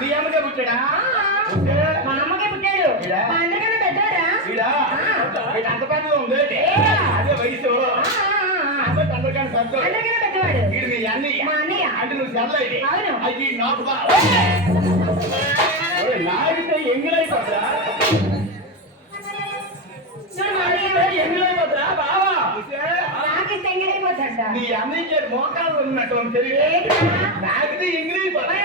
మీ అమ్మకే పుట్టాడా మా అమ్మకే పుట్టాడు మా అందరికన్నా పెద్దోడా అంత పెద్ద ఉంది అదే వయసు అందరికన్నా పెద్ద అందరికన్నా పెద్దవాడు వీడు మీ అన్నయ్య మా అన్నయ్య అంటే నువ్వు సెల్ అయితే అవును అది నాకు నాగితే నీ అన్నయ్య మోకాలు ఉన్నట్టు తెలియదు నాగితే ఎంగిలైపోతుంది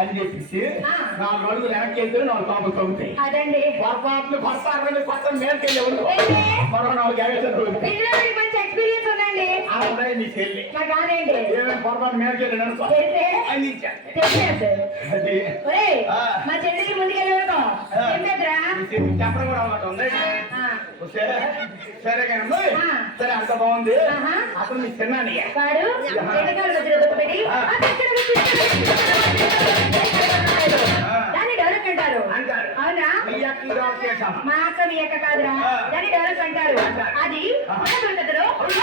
అని చెప్పేసి నాలుగు రోజులు వెనక్కి వెళ్తే నాలుగు పాపలు తగ్గుతాయి అదండి పొరపాట్లు పడతారు పక్కన మేరకు వెళ్ళేవాడు మరో నాలుగు గ్యారేజ్ ఎక్స్పీరియన్స్ ఉందండి అవునాయి నీ చెల్లి నాకేంటి ఏమేమి పొరపాటు మేరకు వెళ్ళాను అది మా చెల్లికి ముందుకెళ్ళి చెప్పడం కూడా అన్నమాట ఉందండి సరే సరే అంత బాగుంది అతను మీ చిన్నాని వాడు దాన్ని డెవలప్ అంటారు అవునా మా అక్క మీ అక్క కాదురా దాన్ని నమస్కారం నమస్కారం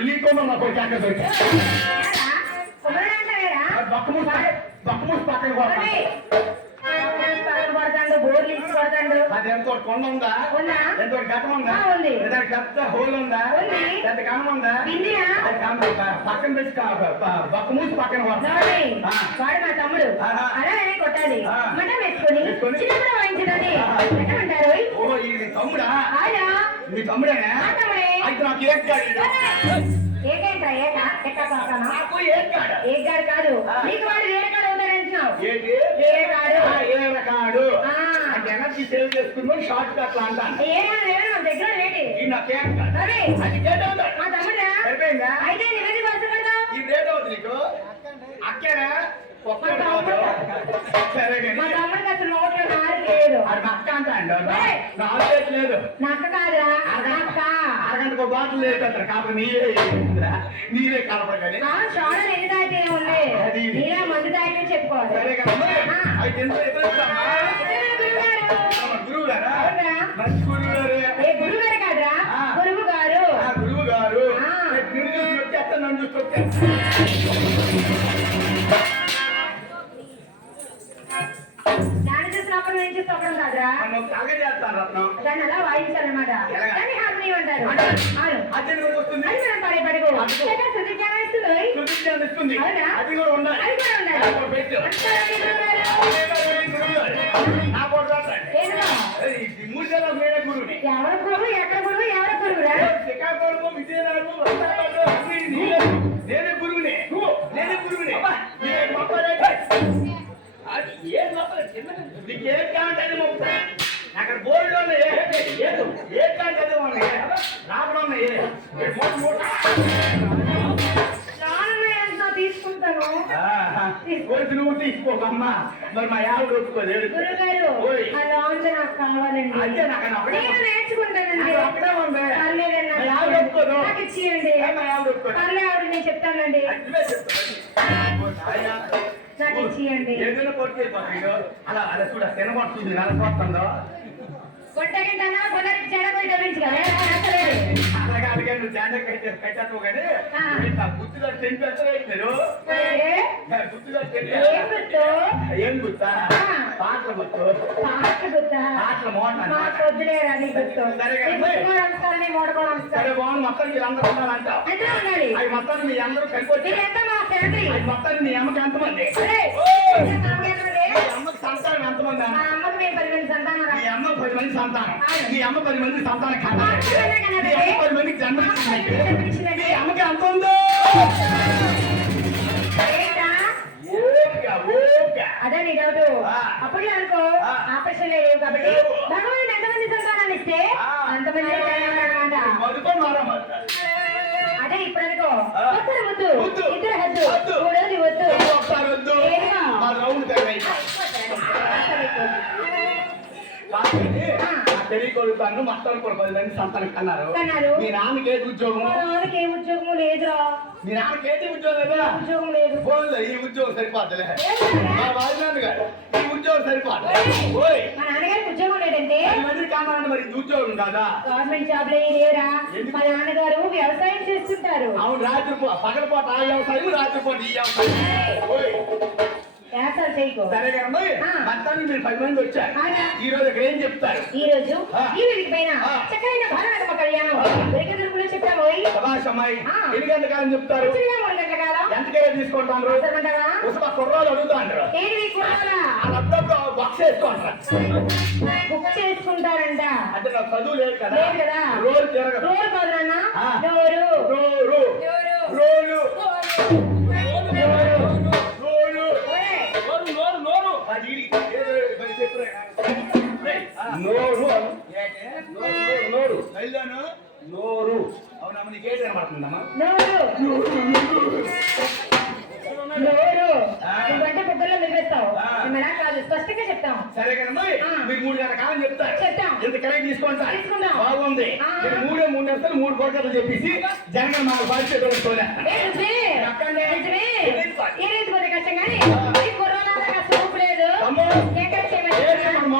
ఇల్లు మాకు వచ్చాక బొక్కమూసి బొక్కమూసి పక్కన కొడతాను అదెంతో కొండ ఉందా ఎంతో గతం ఉందా దాని గత హోల్ ఉందా ఎంత కణం ఉందా పక్కన పెట్టి పక్కన వాడు మా తమ్ముడు అలానే కొట్టాలి మటం వేసుకొని చిన్నప్పుడు తమ్ముడా మీ తమ్ముడేనా అయితే నాకు ఏం కాదు ఏకాడు ఏకాడు కాదు నీకు వాడు ఏకాడు అవుతాడంటున్నావు ఏకాడు అరగంటకు బాటిల్ లేదు కదా కాబట్టి నీరే నీరే కలపడగానే షోడలు ఎన్ని దాటి ఉన్నాయి నీరే మందు దాటి చెప్పుకోవాలి సరే కదా అయితే గురువు గారా మంచి గురువు గారు గురువు గారు కాదురా గురువు గారు గురువు గారు నిన్ను చూసి వచ్చేస్తాను నన్ను ఏం చేసుకోవడం కాదురా దాన్ని అలా వాయించాలన్నమాట దాన్ని హార్మోని అంటారు అది మనం గురువు ఎక్కడ గురువు ఎవరి గురువురా శ్రీకాకుళము విజయనగరము నేనే వెళ్ళిపోకమ్మా మరి మా నేర్చుకుంటానండి అది ఒకటే ఉంది. పర్లేదండి ఆవిడ నేను చెప్తానండి చెప్తాను. ఓ నాయన. నాకు ఇచ్చేయండి ఏదైనా కొట్టే పాపీడు. అలా అలా చూడ తినబడుతుంది నలసొస్తుందో పెట్టాను కానీ గుర్తుగా టెన్ పెట్టలేదు మీరు గుర్తుగా ఏం గుర్తా పాటల గుర్తు పాటల బాగుంది మొత్తం మీరు అందరూ ఉన్నారంట అవి మొత్తం మీ అందరూ కలిపి మొత్తం మీ అమ్మకి ఎంతమంది అమ్మకి సంతానం ఎంతమంది మా అమ్మకు మేము పది మంది సంతానం రా. మీ అమ్మ పది మంది ఇప్పుడు అనుకో ఆ. వద్దు ఇద్దరు వద్దు. వద్దు వద్దు మా రౌండ్ తగ్గ తెలియకూడదు తను మస్తాను కొడుకోలేదని సంతానం కన్నారు మీ నాన్నకి ఏది ఉద్యోగం నాన్నకి ఏ ఉద్యోగం లేదురా మీ నాన్నకి ఏది ఉద్యోగం లేదా ఉద్యోగం లేదు పోలే ఈ ఉద్యోగం సరిపోతలే మా వాయినాన్న గారు ఈ ఉద్యోగం సరిపోతలే ఓయ్ మా నాన్నగారికి ఉద్యోగం లేదంటే మంది కామాలని మరి ఉద్యోగం కాదా గవర్నమెంట్ జాబ్ లేరా మా నాన్నగారు వ్యవసాయం చేస్తుంటారు అవును రాత్రిపూట పగలపూట ఆ వ్యవసాయం రాత్రిపూట ఈ వ్యవసాయం మొత్తాన్ని మీరు పది మంది వచ్చారు ఈ రోజు ఇక్కడ ఏం చెప్తారు ఈ రోజు ఈ రోజు పైన చక్కనైన భారత కళ్యాణం వెంకటరుపులు చెప్పాము సమాషమాయి ఎన్ని గంటల కాలం చెప్తారు ఎంతకే తీసుకుంటాను ఉసమ కుర్రాలు అడుగుతాంటారు చదువు లేదు కదా లేదు కదా రోజు జరగదు రోజు కాదు నాన్న రోజు రోజు రోజు ఐదోను నోరు అవునమ్మ నీకు ఏంటి అనమాట ఉందమ్మా స్పష్టంగా చెప్తాం సరే కదమ్మా మీకు మూడు గంటల కాలం చెప్తా చెప్తాం ఎంత కరెక్ట్ తీసుకుంటా తీసుకుందాం బాగుంది మూడే మూడు నెలలు మూడు కోట్లు చెప్పేసి జనగణ మాకు బాధ్యత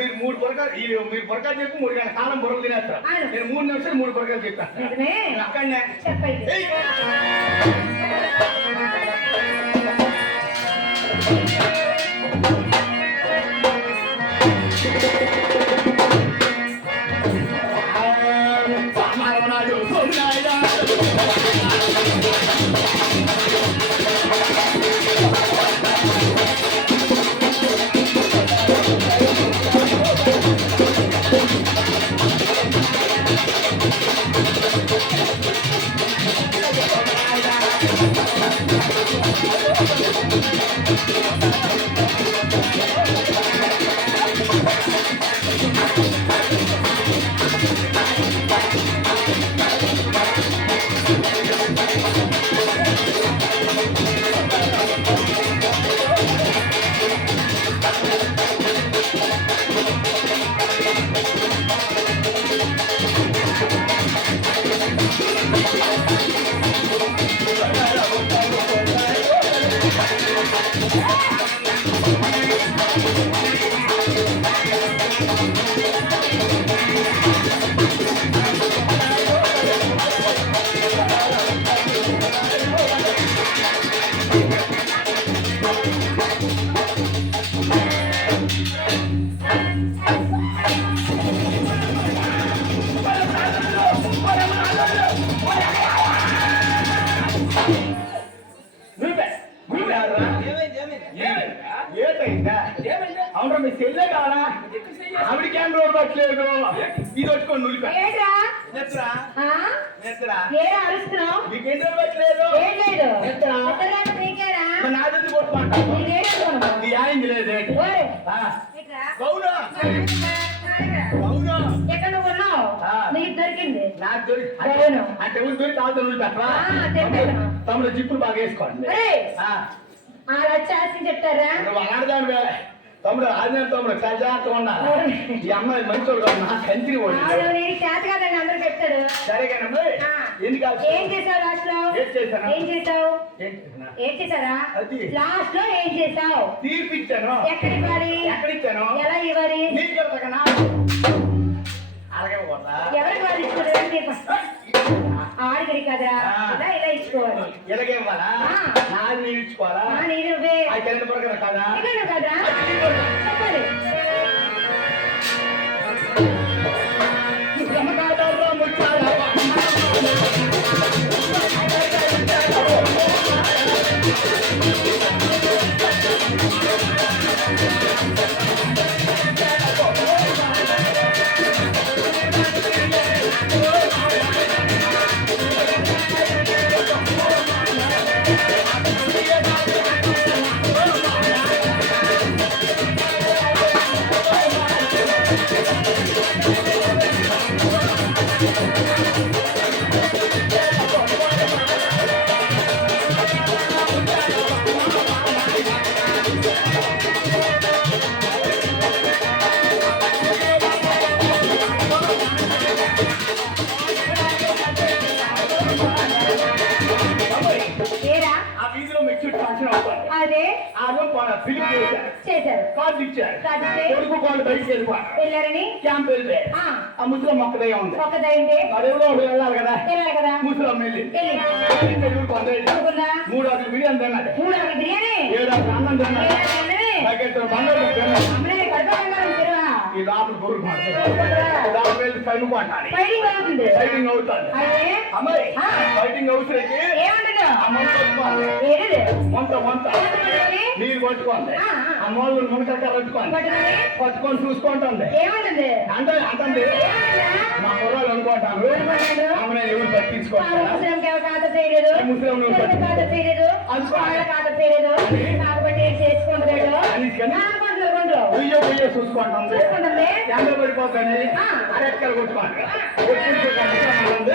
మీరు మూడు పొరకాలు మీరు పొరకాలు చెప్పి మూడు గంటల కాలం బుర్రలు తినేస్తా నేను మూడు నిమిషాలు మూడు పొరకాలు చెప్తాను అక్కడనే చెప్పండి「あっ!」ఏడా అరుస్తున్నావు నీకేం తెలియట్లేదు ఏం లేదు ఎత్తరా నీకేరా మరి నాది కొట్టుకుంటా నీ ఆయన తెలియదు అవునా అవునా ఎక్కడ ఉన్నావు నీకు దొరికింది నాకు తమ్ముడు జిప్పులు బాగా వేసుకోండి చెప్తారా తమ్ముడు ఆజ్ఞాన తమ్ముడు కజాత ఉన్నారు ఈ అమ్మాయి మంచోడు నా కంత్రి కాదండి అందరూ చెప్తారు సరేగానమ్మా ఎందుకు ఏం చేశావు లాస్ట్ లో ఏం చేశాను ఏం చేశావు ఏం చేశారా లాస్ట్ లో ఏం చేశావు తీర్పిచ్చాను ఎక్కడ ఇవ్వాలి ఎక్కడ ఇచ్చాను ఎలా ఇవ్వాలి నీకు చెప్తాక నా అలాగే ఎవరికి వాళ్ళు ఇచ్చుకోవడం ఆడిగడి కదా ఇలా ఇలా ఇచ్చుకోవాలి ఎలాగేవారా నా నీళ్ళు ఇచ్చుకోవాలా నా నీళ్ళు అయిపోయిన పడకరా కదా కదా చెప్పాలి కార్డు ఇచ్చారు కొడుకు వాళ్ళు బయటకు వెళ్ళారని క్యాంప్ వెళ్ళారు ఆ ముసలమ్మ ఒక్కదయ్య ఉంది ఒక్కదయ్యంటే మరెవరో ఒకరు వెళ్ళాలి కదా వెళ్ళాలి కదా ముసలమ్మ వెళ్ళి మూడు అక్కడ బిర్యానీ తిన్నాడు మూడు అక్కడ బిర్యానీ ఏడు దాని దుర్భాష దాని మీద సైన్ కొట్టాలి ఫైటింగ్ అవుతుంది ఫైటింగ్ అవుతుంది అమ్మాయి ఫైటింగ్ అవసరకి వంత వంత నీరు పట్టుకోండి ఆ మోళ్ళు పట్టుకోండి పట్టుకొని చూసుకుంటుంది అంటే అంటే మా కుర్రాలు అనుకుంటాను ఆమె ముస్లిం కాదు చేయలేదు ఉయ్య ఉయ్య చూసుకుంటుంది ఎండ పడిపోతుంది అరెక్కలు కొట్టుకోండి కొట్టుకుంటుంది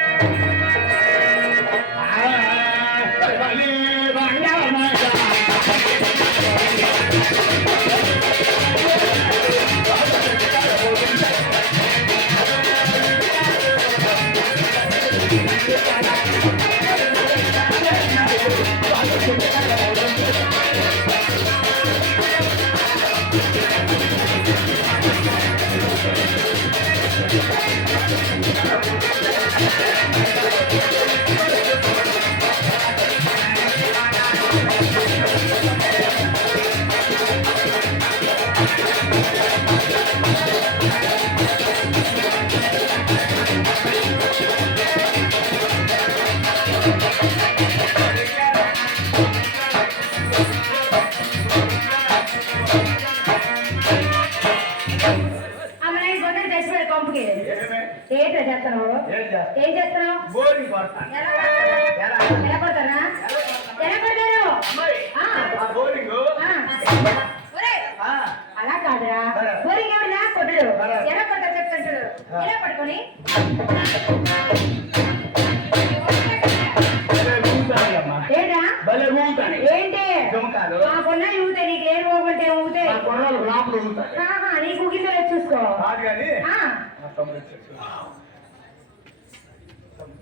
అలా కాదురా బోరింగ్ ఎవరినా కొట్టడు ఎలా కొడతారు చెప్తుంటాడు ఎలా పడుకొని ఏంటి చూసుకో